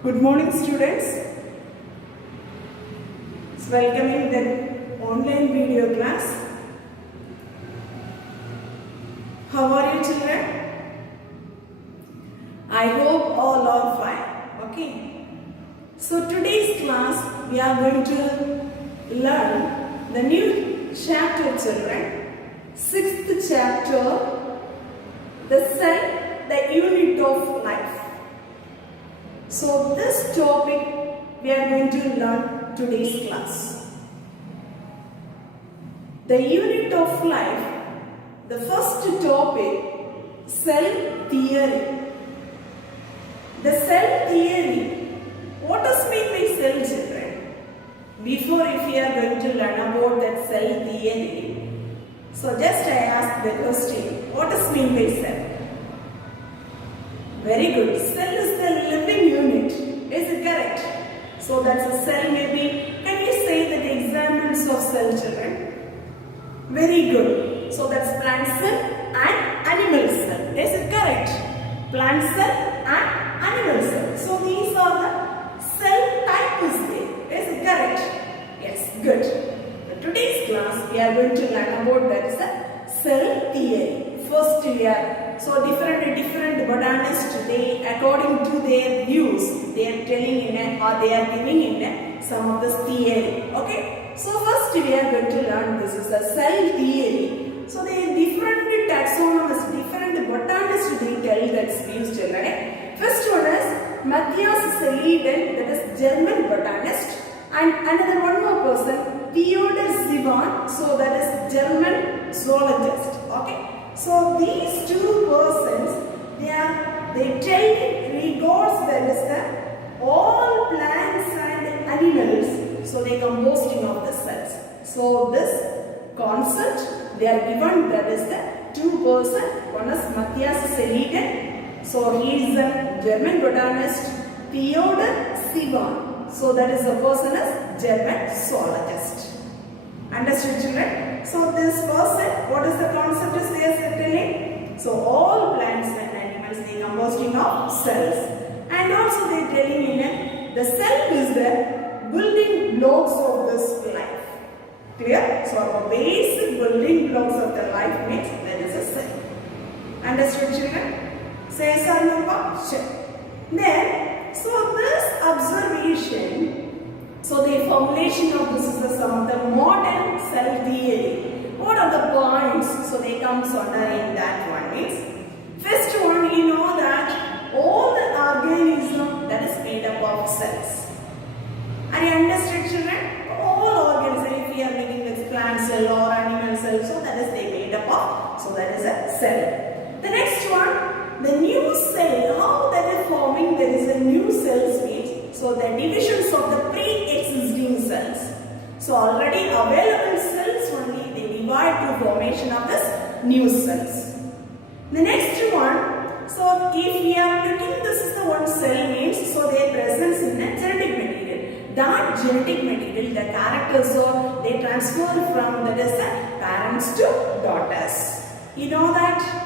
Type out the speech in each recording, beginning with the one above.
Good morning, students. Welcome in the online video class. How are you, children? I hope all are fine. Okay. So today's class we are going to learn the new chapter, children. 6th chapter, the cell, the unit of life. So this topic we are going to learn today's class. The unit of life, the first topic, cell theory. The cell theory, what does mean by cell, children? Before if we are going to learn about that cell theory, so just I ask the question, what does mean by cell? Very good. Cell is the living unit. Is it correct? So that's a cell maybe. Can you say the examples of cell, children? Very good. So that's plant cell and animal cell. Is it correct? Plant cell and animal cell. So these are the cell types there. Is it correct? Yes, good. In today's class we are going to learn about that is the cell theory. First year. So different botanists, they according to their views, they are telling in or they are giving in some of this theory. Okay. So first we are going to learn this is a cell theory. So they are different taxonomists, different botanists, they tell that views, children. First one is Matthias Seliden, that is German botanist, and another one more person, Theodor Sivan, so that is German zoologist. Okay. So these two persons, they tell regards that is the all plants and animals, so they composing of the cells. So this concept they are given, that is the two person, one is Matthias Seliden, so he is a German botanist, Theodor Sivan, so that is the person is German zoologist. Understood, children? So this person, what is the concept is they are telling? So all plants and animals, they composing of cells. And also they are telling in the cell is the building blocks of this life. Clear? So our basic building blocks of the life means there is a cell. Understood, children? Say yes or no? Sure. Then, so this observation, so the formulation of this is some of the modern cell theory. What are the points? So they comes under in that one means. First one, you know that all the organism that is made up of cells. Are you understood, children? All organisms, if we are living with plant cell or animal cell, so that is they made up of. So that is a cell. The next one, the new cell, how that is forming, there is a new cell space. So the divisions of the pre-existing cells. So already available cells only they divide to formation of this new cells. The next one, so if we are looking, this is the one cell means, so their presence in a genetic material. That genetic material, the characters are, they transfer from that is parents to daughters. You know that?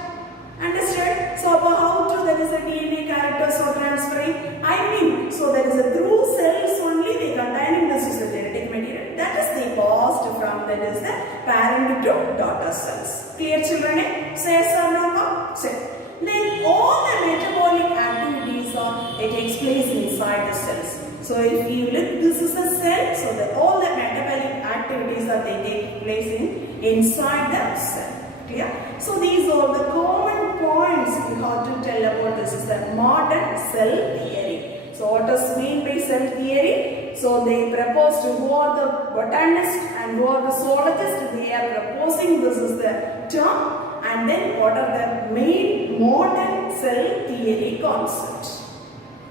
Understood? So how to that is a DNA characters are transferring? I mean, so there is a through cells only they containing this is the genetic material. That is they passed from that is the parent to daughter cells. Clear, children? Say yes or no? Say. Then all the metabolic activities are it takes place inside the cells. So if you look, this is a cell. So that all the metabolic activities are they take place inside the cell. Clear? So these are the common points we have to tell about this is the modern cell theory. So what does mean by cell theory? So they propose to who are the botanists and who are the zoologists, they are proposing this is the term, and then what are the main modern cell theory concepts.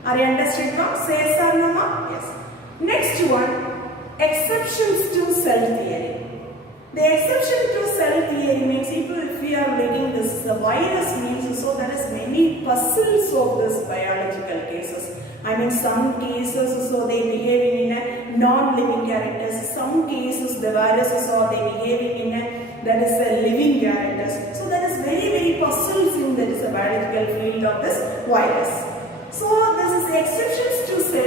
Are you understood now? Say yes or no? Yes. Next one, exceptions to cell theory. The exception to cell theory means if we are making this the virus means, so there is many puzzles of this biological cases. I mean some cases so they behaving in a non-living characters, some cases the viruses are they behaving in a that is a living characters. So there is very puzzles in that is a biological field of this virus. So this is exceptions to cell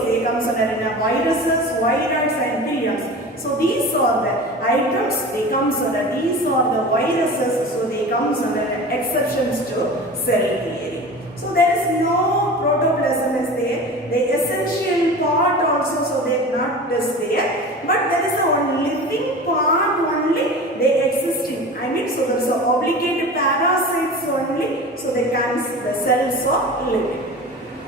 So they comes under viruses, viroids and virions. So these are the items, they comes under, these are the viruses, so they comes under exceptions to cell theory. So there is no protoplasm is there, the essential part also, so they not is there, but there is a one living part only, they existing. I mean, so there is a obligate parasites only, so they can, the cells are living.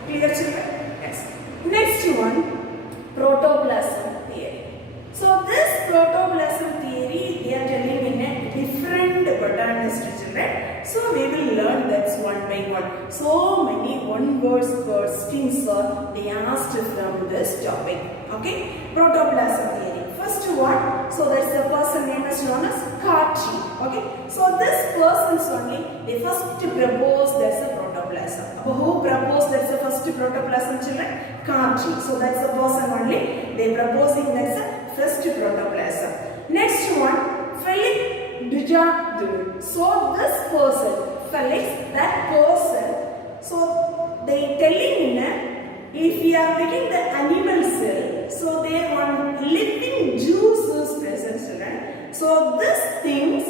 Clear children? Yes. Next one, protoplasm theory. So this protoplasm theory, they are telling in a different botanist children. So we will learn that one by one. So many one-word questions are they asked from this topic. Okay, protoplasm theory. First one, so that's the person name is known as Carty. Okay, so this person's only they first propose that's a protoplasm. Who proposed that's the first protoplasm children? Carty. So that's the person only they proposing that's the first protoplasm. Next one, Felix Dujardin. So this person, Felix, that person, so they telling in if we are taking the animal cell, so they want living juices present, right? So these things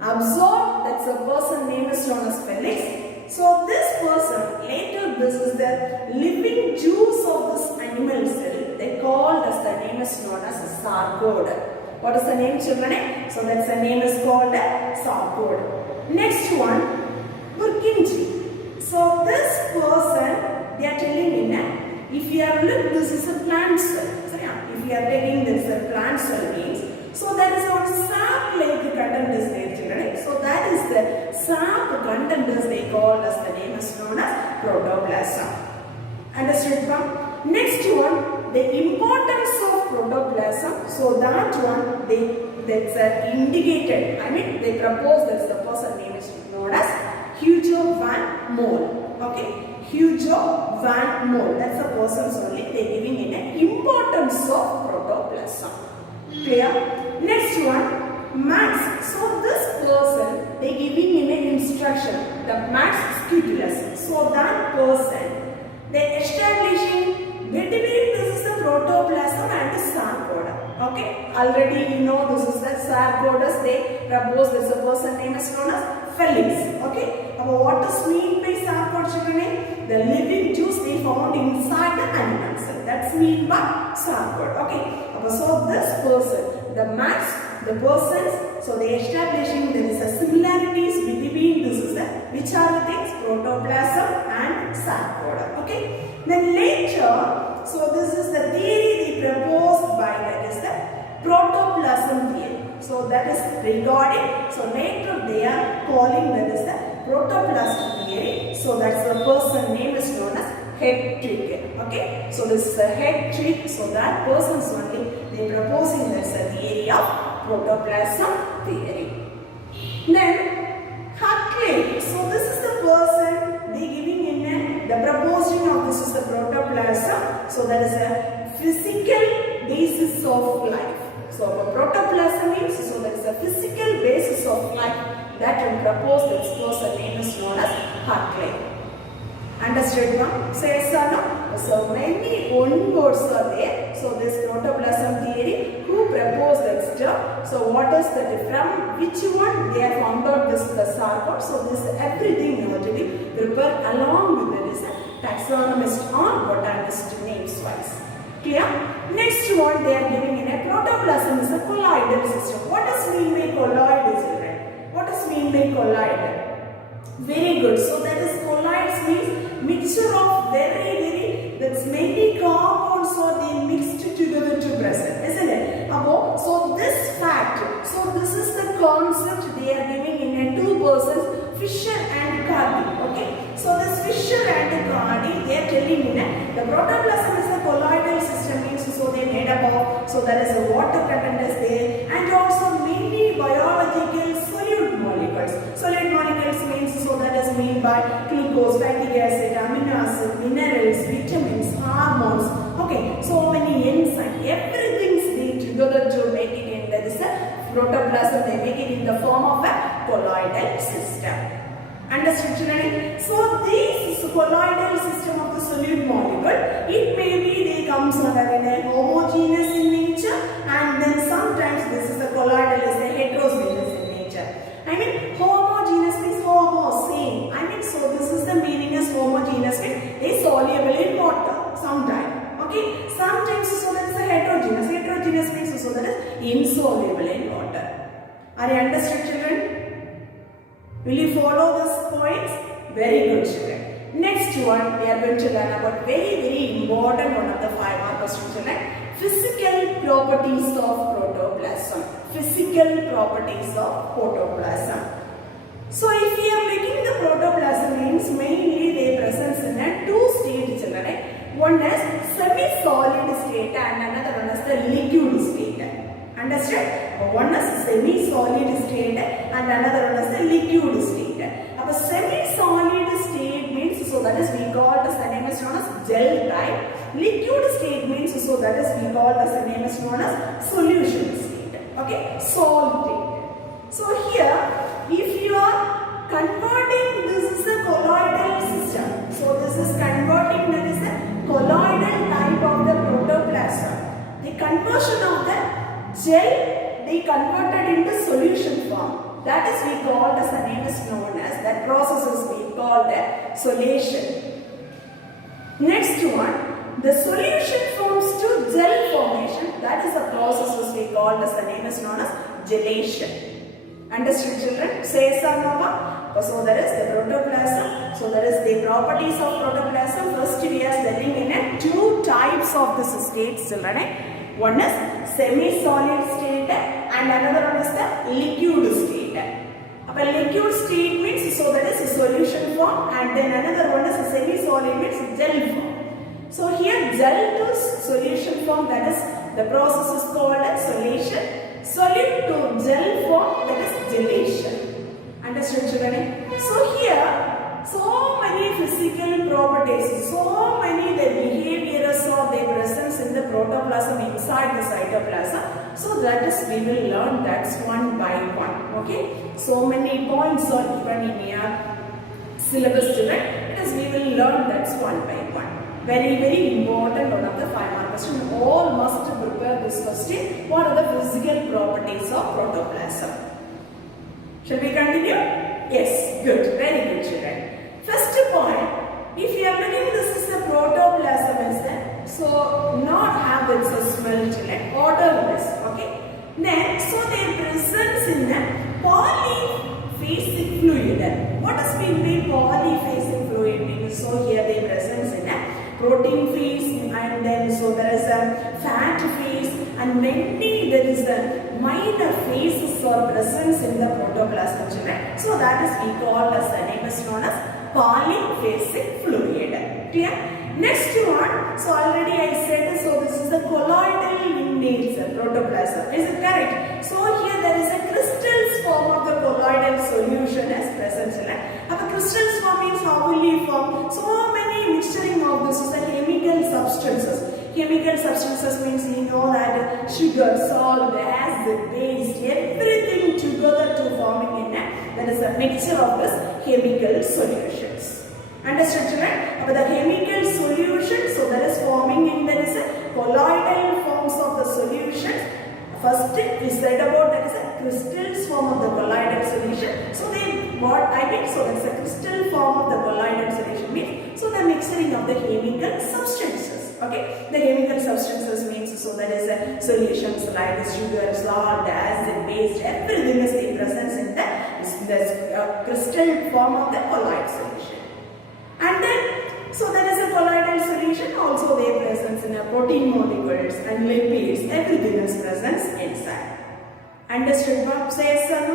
absorb, that's a person name is known as Felix. So this person, later this is the living juice of this animal cell, they called as the name is known as a sarcode. What is the name children? So that's the name is called a sarcode. Next one, Purkinje. So this person, they are telling in if you are look, this is a plant cell. So yeah, if you are taking this a plant cell means, so there is a sap like content is there children. So that is the sap content is they called as the name is known as protoplasm. Understood from? Next one, the importance of protoplasm. So that one that's indicated. I mean they propose that's the person name is known as Hugo van Mol. Okay. Hugo van Mol. That's the person's only they giving in an importance of protoplasm. Clear? Next one, Max. So this person they giving in an instruction. The Max Scutulus. So that person they establishing between this is the protoplasm and the sarcode. Okay. Already you know this is the sarcodes. They propose this a person name is known as Felix. Okay. What is mean by sarcode children? The living juice they found inside the animal cell. That's mean by sarcode. Okay. So this person, the Max, the persons, so they establishing there is a similarities between this is the which are the things protoplasm and sarcode. Okay. Then later, so this is the theory they proposed by that is the protoplasm theory. So that is regarding. So later they are calling that is the protoplasm theory. So that's the person name is known as Matric. Okay. So this is a Matric. So that person's only they proposing that's a theory of protoplasm theory. Then Huxley. So this is the person they giving in the proposing of this is the protoplasm. So that is a physical basis of life. So protoplasm means so that is a physical basis of life that will propose this person name is known as Huxley. Understood now? So yes or no? So many one words are there. So this protoplasm theory, who proposed that stuff? So what is the from which one they have found out this the sarcode? So this everything you have to be prepared along with this taxonomist or botanist names wise. Clear? Next one they are giving in a protoplasm is a colloidal system. What does mean by colloidal children? What does mean by colloidal? Very good. So that is colloids means mixture of very that's many compounds are they mixed together to present, isn't it? So this fact, so this is the concept they are giving in a two persons, Fisher and Cardy. Okay. So this Fisher and Cardy they are telling in the protoplasm is a colloidal system means so they made up of so there is a water content is there and also many biological solute molecules. Solute molecules means so that is mean by glucose, fatty acid, amino acid, minerals, vitamins, hormones. Okay, so many enzymes, everything they together to make it in that is a protoplasm. They make it in the form of a colloidal system. Understood children? So this colloidal system of the solute molecule, it may be they comes under in a homogeneous in nature, and then sometimes this is the colloidal is the heterogeneous in nature. I mean homogeneous means homo, same. I mean so this is the meaning is homogeneous means is soluble in water sometimes. Okay, sometimes so that is a heterogeneous. Heterogeneous means so that is insoluble in water. Are you understood, children? Will you follow these points? Very good, children. Next one, we are going to learn about very important one of the 5 mark question, children. Physical properties of protoplasm. Physical properties of protoplasm. So, if we are looking the protoplasm means mainly they present in a 2 state, children. One is semi-solid state and another one is the liquid state. Understand? One is semi-solid state and another one is the liquid state. Now, semi-solid state means so that is we call as the name is known as gel type. Liquid state means so that is we call as the name is known as solution state. Okay, solid. So here, if you are converting, this is a colloidal system. So this is converting that is a colloidal type of the protoplasm. The conversion of the gel, they converted into solution form. That is we called as the name is known as, that process is we called the solation. Next one, the solution forms to gel formation. That is a process is we called as the name is known as gelation. Understood, children? Say yes or no? So that is the protoplasm. So that is the properties of protoplasm. First we are studying in 2 types of this states, children. One is semi-solid state and another one is the liquid state. A liquid state means so that is a solution form, and then another one is a semi-solid means gel form. So here gel to solution form, that is the process is called as solation. Solid to gel form, that is gelation. Understood, children? So here so many physical properties, so many the behaviors of their presence in the protoplasm inside the cytoplasm. So that is we will learn that one by one. Okay. So many points are given in your syllabus, children. It is we will learn that one by one. Very important one of the 5 mark question. All must prepare this question. What are the physical properties of protoplasm? Shall we continue? Yes. Good. Very good, children. First point, if you are looking this is a protoplasm is there, so not have its smell, children, odorless. Okay. Next, so their presence in the polyphasic fluid. What does mean by polyphasic fluid? Means so here their presence in a protein phase, and then so there is a fat phase, and many there is a minor phases or presence in the protoplasm, children. So that is we call as the name is known as polyphasic fluid. Clear? Next one, so already I said, so this is the colloidal in nature protoplasm. Is it correct? So here there is a crystals form of the colloidal solution as present. Now the crystals form means how will you form? So many mixturing of this is the chemical substances. Chemical substances means you know that sugar, salt, acid, base, everything together to forming in a, that is a mixture of this chemical solutions. Understood, children? But the chemical solution, so that is forming in there is a colloidal forms of the solutions. First we said about that is a crystals form of the colloidal solution. So they what I mean, so that's a crystal form of the colloidal solution means so the mixing of the chemical substances. Okay, the chemical substances means so that is a solutions like sugar, salt, acid, base, everything is the presence in the crystal form of the colloid solution. And then, so there is a colloidal solution, also their presence in a protein molecules and lipids, everything is present inside. Understood? Say yes or no?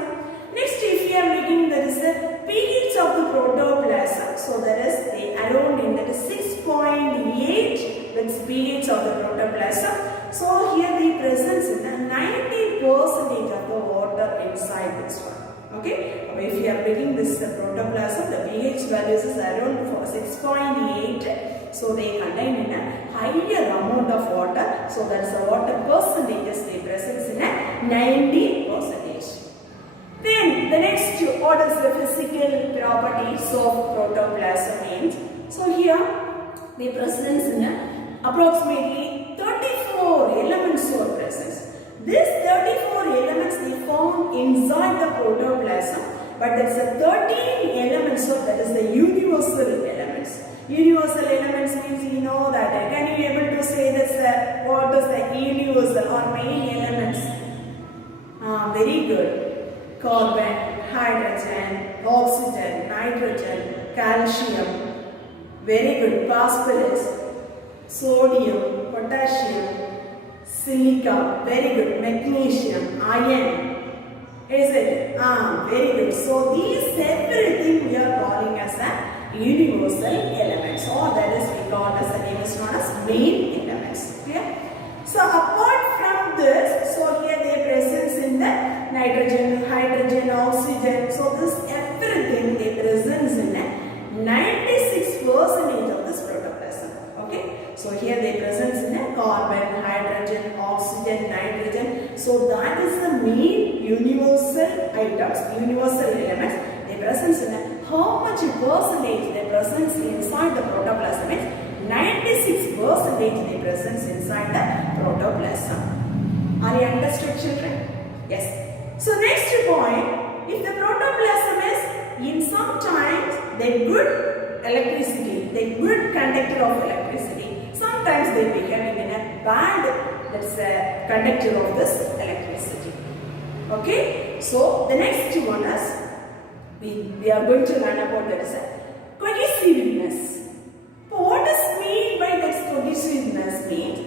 Next, if you are looking, there is a pH of the protoplasm. So there is the around in that is 6.8, that's pH of the protoplasm. So here the presence in the 90% of the water inside this one. Okay, if you are taking this protoplasm, the pH values is around 6.8. So they contain in a higher amount of water. So that's the water percentages they presence in a 90%. Then the next, what is the physical properties of protoplasm means? So here the presence in a Approximately 34 elements are present. These 34 elements they found inside the protoplasm, but that's the 13 elements of that is the universal elements. Universal elements means you know that. Can you able to say this? What is the universal or main elements? Very good. Carbon, hydrogen, oxygen, nitrogen, calcium. Very good. Phosphorus, sodium, potassium, silica. Very good. Magnesium, iron. Is it? Very good. So these everything we are calling as a universal elements, or that is we call as the name is known as main elements. Clear? So apart from this, so here they presence in the nitrogen, hydrogen, oxygen. So this everything they presence in a 96% of this protoplasm. Okay. So here they presence in a carbon, hydrogen, oxygen, nitrogen. So that is the main universal items, universal elements. They presence in a how much percentage they presence inside the protoplasm is 96% they presence inside the protoplasm. Are you understood, children? Yes. So next point, if the protoplasm is in sometimes they good electricity, they good conductor of electricity. Sometimes they become in a bad that's a conductor of this electricity. Okay. So the next one is we are going to learn about that is cohesiveness. What is mean by this cohesiveness means?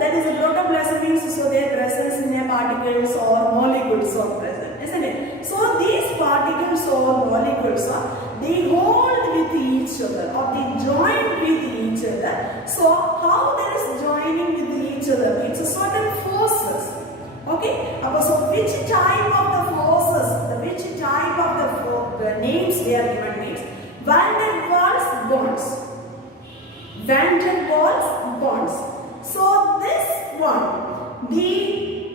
That is a protoplasm means so their presence in a particles or molecules are present, isn't it? So these particles or molecules are they hold with each other or they join with each other. So how there is joining with each other means certain forces. Okay, so which type of the forces, which type of the names they are given means van der Waals bonds. Van der Waals bonds. So this one,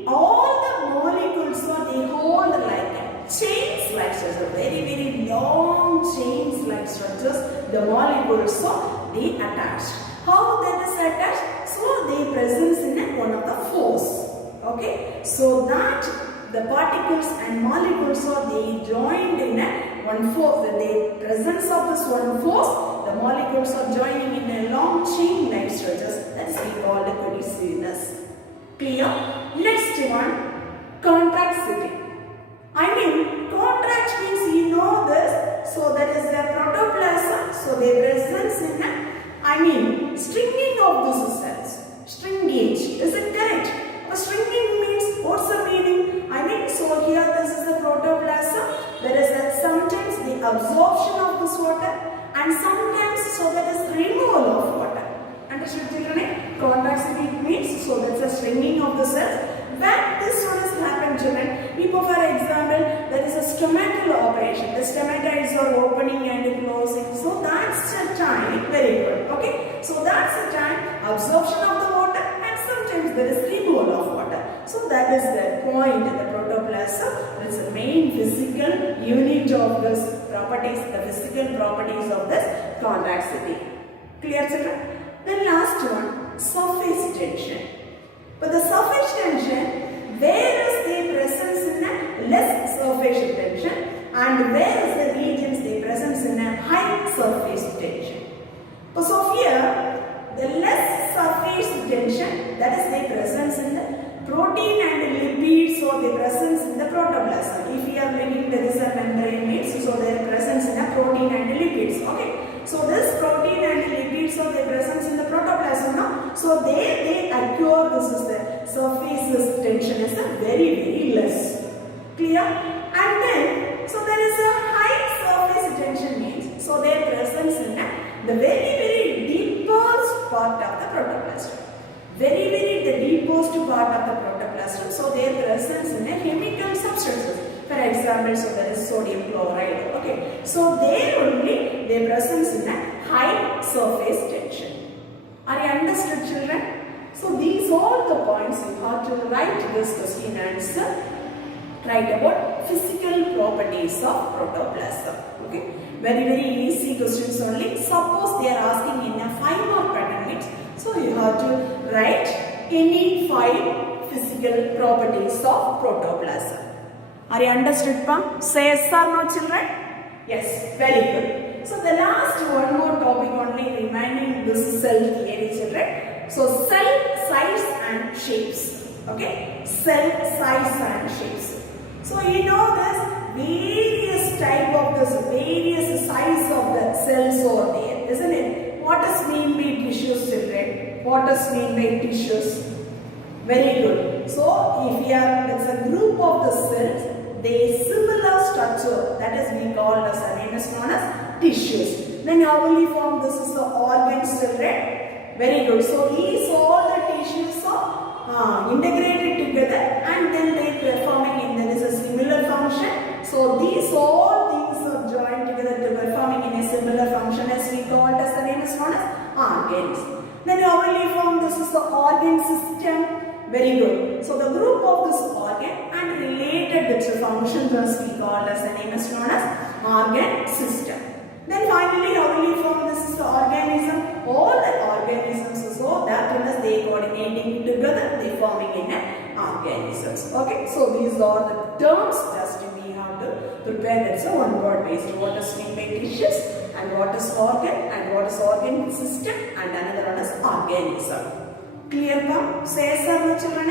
all the molecules they hold like chains like structures, very long chains like structures. The molecules they attached. How that is attached? So they presence in one of the force. Okay, so that the particles and molecules they joined in one force. The presence of this one force, the molecules are joining in a long chain like structures. That is we call the cohesiveness. Clear? Next one, contractility. I mean, contract means you know this. So that is the protoplasm. So they presence in stringing of those cells. Stringage. Is it correct? Stringing means, what's the meaning? So here this is the protoplasm. There is sometimes the absorption of this water and sometimes so that is removal of water. Understood, children? Contractility means, so that's a stringing of the cells. When this one has happened, children, for example, there is a stomatal operation. The stomata is opening and closing. So that's the time, very good. Okay, so that's the time absorption of the water and sometimes there is removal of water. So that is the point in the protoplasm. It's the main physical unit of this properties, the physical properties of this contractility. Clear, children? Then last one, surface tension. But the surface tension, where is the presence in a less surface tension and where is the regions the presence in a high surface tension. So here, the less surface tension, that is the presence in the protein and lipids, so the presence in the protoplasm. If we are bringing there is a membrane means, so their presence in a protein and lipids. Okay. So this protein and lipids are the presence in the protoplasm now. So they occur, this is the surface tension is a very less. Clear? And then, so there is a high surface tension means, so their presence in the very deepest part of the protoplasm. Very the deepest part of the protoplasm. So their presence in a chemical substances. For example, so there is sodium chloride. Okay, so there only their presence in a high surface tension. Are you understood, children? So these are the points you have to write this question answer. Write about physical properties of protoplasm. Okay, very easy questions only. Suppose they are asking in a 5-mark pattern means, so have to write any 5 physical properties of protoplasm. Are you understood, pa? Say yes or no, children? Yes, very good. So the last one more topic only remaining, this cell theory, children. So cell size and shapes. Okay, cell size and shapes. So you know this various type of this various size of the cells over there, isn't it? What does mean by tissues, children? What does mean by tissues? Very good. So if you are, that's a group of the cells, they similar structure, that is we call as a name is known as tissues. Then how will you form this is the organs, children? Very good. So these all the tissues are integrated together and then they performing in there is a similar function. So these all things are joined together to performing in a similar function as we call it as the name is known as organs. Then how will you form this is the organ system? Very good. So the group of this organ and related the functions as we call as the name is known as organ system. Then finally how will you form this is the organism? All the organisms, so that is they coordinating together, they forming in an organisms. Okay, so these are the terms just we have to prepare. That's a one word based. What is mean by tissues and what is organ and what is organ system and another one is organism. Clear now? Say yes or no, children?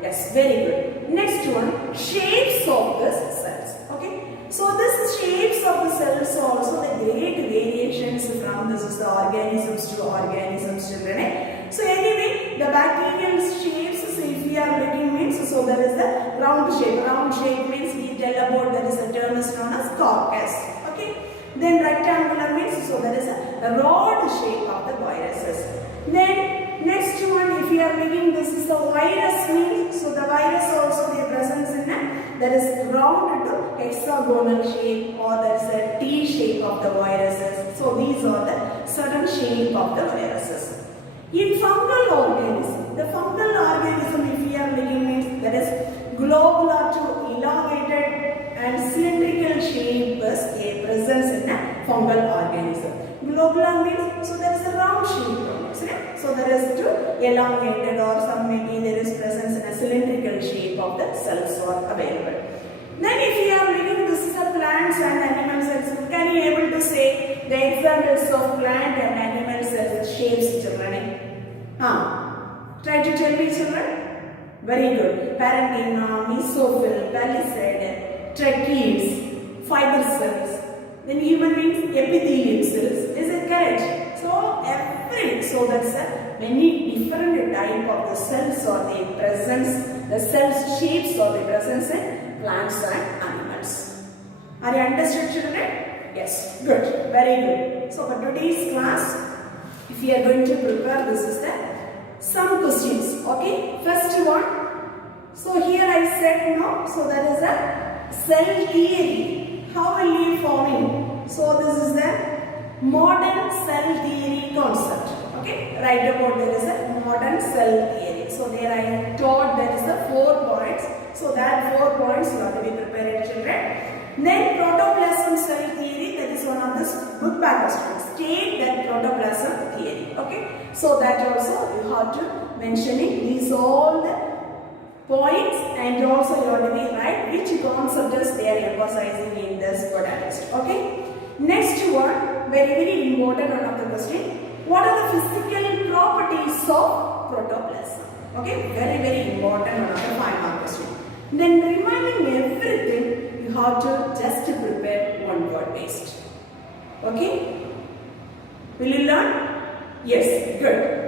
Yes, very good. Next one, shapes of the cells. Okay. So this shapes of the cells also the great variations from this is the organisms to organisms, children. So anyway, the bacterial shapes, so if we are looking means, so there is the round shape. Round shape means we tell about there is a term is known as coccus. Okay. Then rectangular means, so there is a rod shape of the viruses. Then next one, if you are looking, this is the virus means, so the virus also their presence in a, there is round to hexagonal shape or there is a T shape of the viruses. So these are the certain shape of the viruses. In fungal organism, the fungal organism if you are looking means that is globular to elongated and cylindrical shape is a presence in a fungal organism. Globular means, so there is a round shape. So there is to elongated or some maybe there is presence in a cylindrical shape of the cells are available. Then if you are looking this is a plants and animal cells, can you able to say the examples of plant and animal cells shapes, children? Try to tell me, children. Very good. Parenchyma, mesophyll, palisade, tracheates, fiber cells. Then human beings epithelial cells. Is it correct? So that's many different type of the cells or the presence, the cells shapes or the presence in plants and animals. Are you understood, children? Yes, good, very good. So for today's class, if you are going to prepare, this is some questions. Okay, first one. So here I said no. So there is a cell theory. How will you forming? So this is the modern cell theory concept. Okay, write about there is a modern cell theory. So there I taught there is a 4 points. So that 4 points you have to be prepared, children. Then protoplasm cell theory, that is one of the book back questions. State that protoplasm theory. Okay, so that also you have to mentioning these all the points and also you have to be right which concept is they are emphasizing in this protagonist. Okay. Next one, very important one of the question. What are the physical properties of protoplasm? Okay, very important one of the 5 mark question. Then reminding everything, you have to just prepare one word based. Okay? Will you learn? Yes, good.